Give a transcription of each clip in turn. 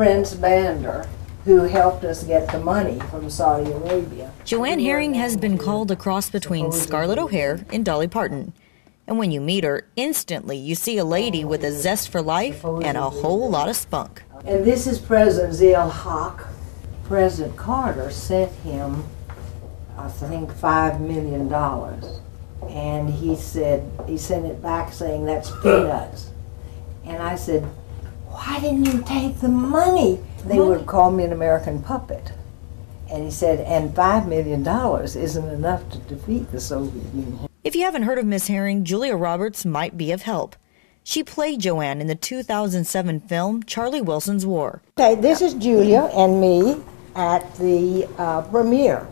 Prince Bandar, who helped us get the money from Saudi Arabia. Joanne Herring has been called a cross between Scarlett O'Hara and Dolly Parton. And when you meet her, instantly you see a lady with a zest for life and a whole lot of spunk. And this is President Zia-ul-Haq. President Carter sent him, I think, $5 million. And he sent it back saying, that's peanuts. And I said, why didn't you take the money? They would call me an American puppet. And he said, and $5 million isn't enough to defeat the Soviet Union. If you haven't heard of Miss Herring, Julia Roberts might be of help. She played Joanne in the 2007 film Charlie Wilson's War. Okay, this is Julia and me at the premiere.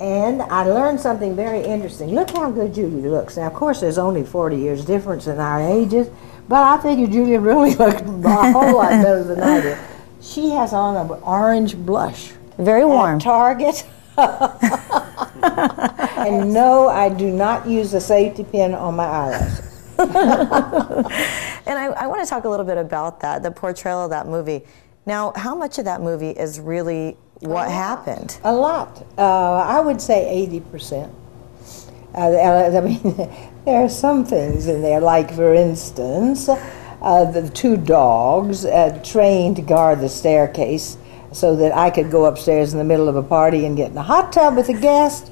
And I learned something very interesting. Look how good Julia looks. Now, of course, there's only 40 years difference in our ages, but I figure Julia really looked a whole lot better than I did. She has on an orange blush. Very warm. At Target. And no, I do not use a safety pin on my eyelashes. And I want to talk a little bit about that, the portrayal of that movie. Now, how much of that movie is really what happened? A lot. I would say 80%. I mean, there are some things in there, like, for instance, the two dogs trained to guard the staircase so that I could go upstairs in the middle of a party and get in a hot tub with a guest.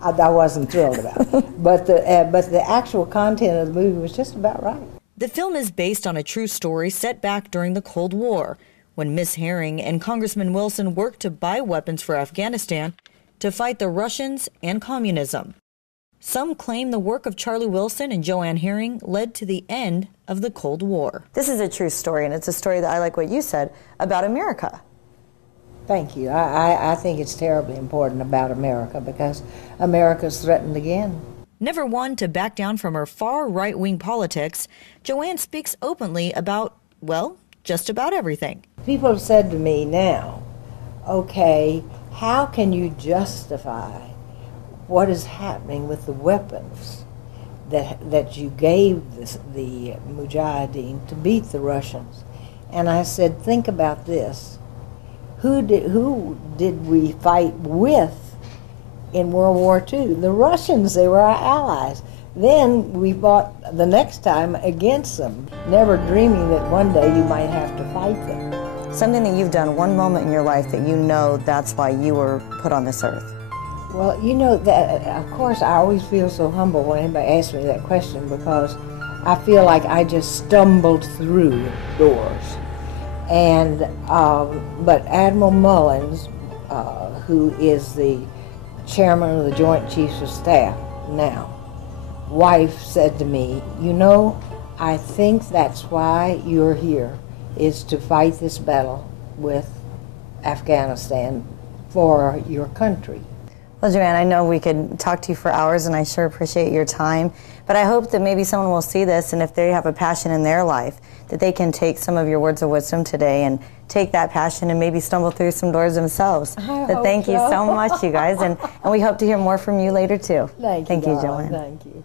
I wasn't thrilled about. But the actual content of the movie was just about right. The film is based on a true story set back during the Cold War, when Miss Herring and Congressman Wilson worked to buy weapons for Afghanistan to fight the Russians and communism. Some claim the work of Charlie Wilson and Joanne Herring led to the end of the Cold War. This is a true story, and it's a story that, I like what you said, about America. Thank you. I think it's terribly important about America because America's threatened again. Never one to back down from her far right-wing politics, Joanne speaks openly about, well, just about everything. People have said to me now, okay, how can you justify what is happening with the weapons that you gave the Mujahideen to beat the Russians? And I said, think about this. Who did we fight with in World War II? The Russians. They were our allies. Then we fought the next time against them, never dreaming that one day you might have to fight them. Something that you've done, one moment in your life that you know that's why you were put on this earth. Well, you know, that, of course, I always feel so humble when anybody asks me that question because I feel like I just stumbled through doors. And but Admiral Mullins, who is the chairman of the Joint Chiefs of Staff now, wife said to me, you know, I think that's why you're here, is to fight this battle with Afghanistan for your country. Well, Joanne, I know we could talk to you for hours, and I sure appreciate your time, but I hope that maybe someone will see this, and if they have a passion in their life, that they can take some of your words of wisdom today and take that passion and maybe stumble through some doors themselves. But thank you so much, you guys, and we hope to hear more from you later, too. Thank you, Joanne. Thank you.